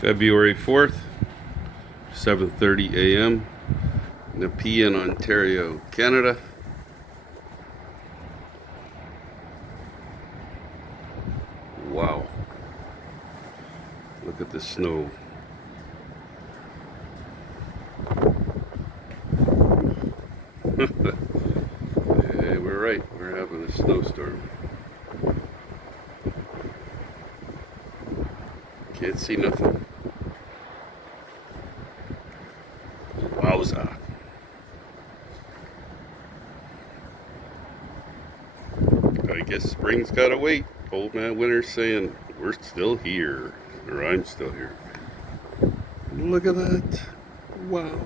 February 4th, 7:30 AM, Nepean, Ontario, Canada. Wow. Look at the snow. Hey, we're right. We're having a snowstorm. Can't see nothing. Wowza. I guess spring's gotta wait. Old man winter's saying we're still here, or I'm still here. Look at that. Wow.